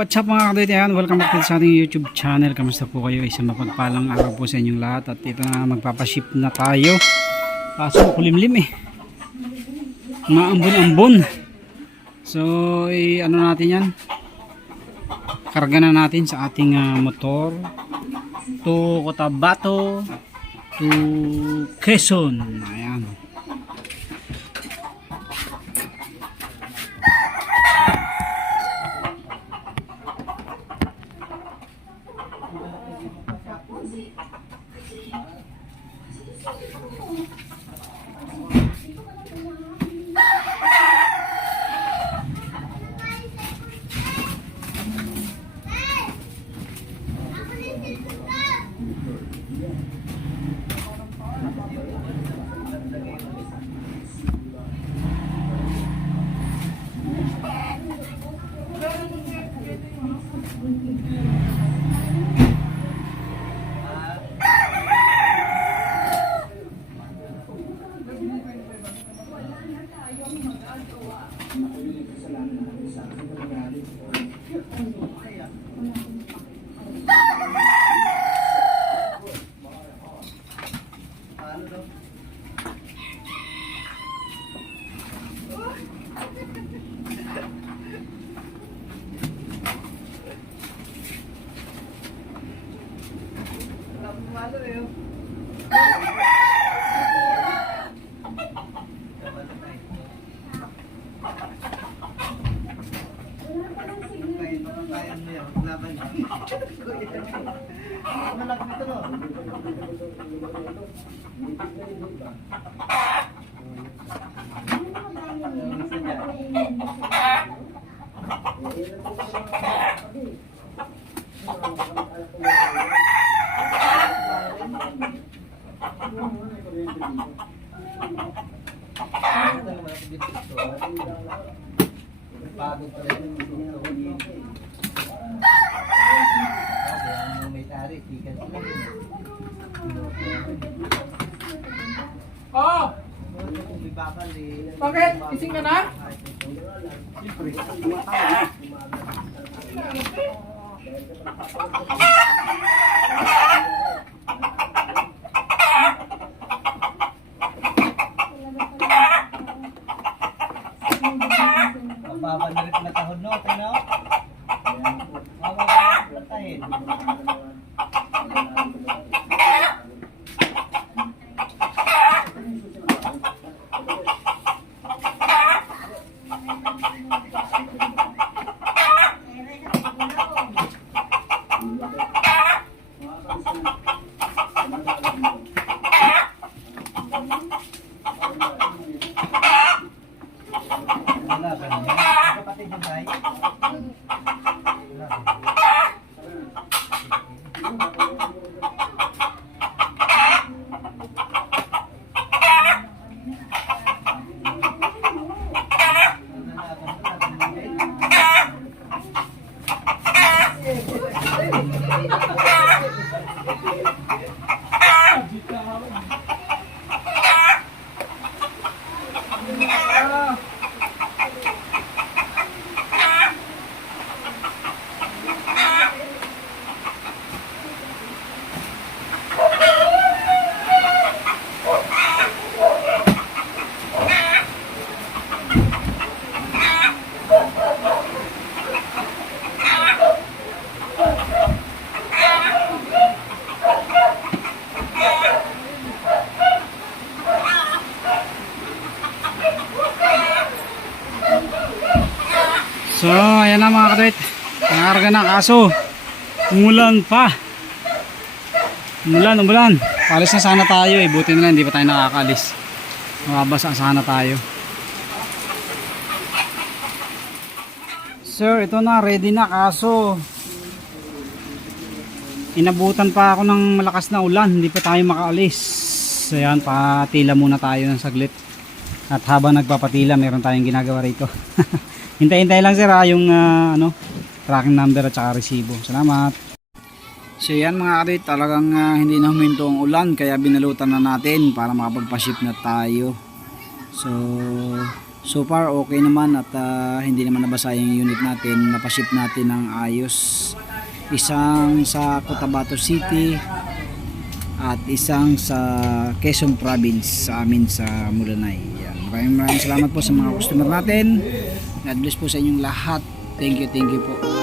what's up mga kadit? Ayan, welcome back sa ating YouTube channel. Kamusta po kayo? Isang mapagpalang araw po sa inyong lahat. At ito na, magpapaship na tayo. Kaso kulimlim eh. Maambon-ambon. So, ano natin yan? Karga na natin sa ating motor to Cotabato to Quezon. Ayan. Oh! Bakit? Ising ka na? Mababa na rin na tahon, no? Ito, no? Mababa na tahin. Wala ba niya? Kapatid yung tayo? So, ayan na mga kadit. Nakarga na, kaso umulan pa. Umulan. Palis na sana tayo eh. Buti na lang, hindi pa tayo nakakalis. Mababasa sana tayo. Sir, ito na, ready na, kaso inabutan pa ako ng malakas na ulan. Hindi pa tayo makaalis. So, ayan, patila muna tayo ng saglit. At habang nagpapatila, meron tayong ginagawa rito. Hintay-hintay lang sir yung tracking number at saka resibo. Salamat. So yan mga kadit, talagang hindi na huminto ang ulan kaya binalutan na natin para makapagpa-ship na tayo. So So far okay naman at hindi naman nabasa yung unit natin. Napaship natin ng ayos. Isang sa Cotabato City at isang sa Quezon Province sa amin sa Mulanay. Yan. Maraming salamat po sa mga customer natin. God bless po sa inyong lahat. Thank you po.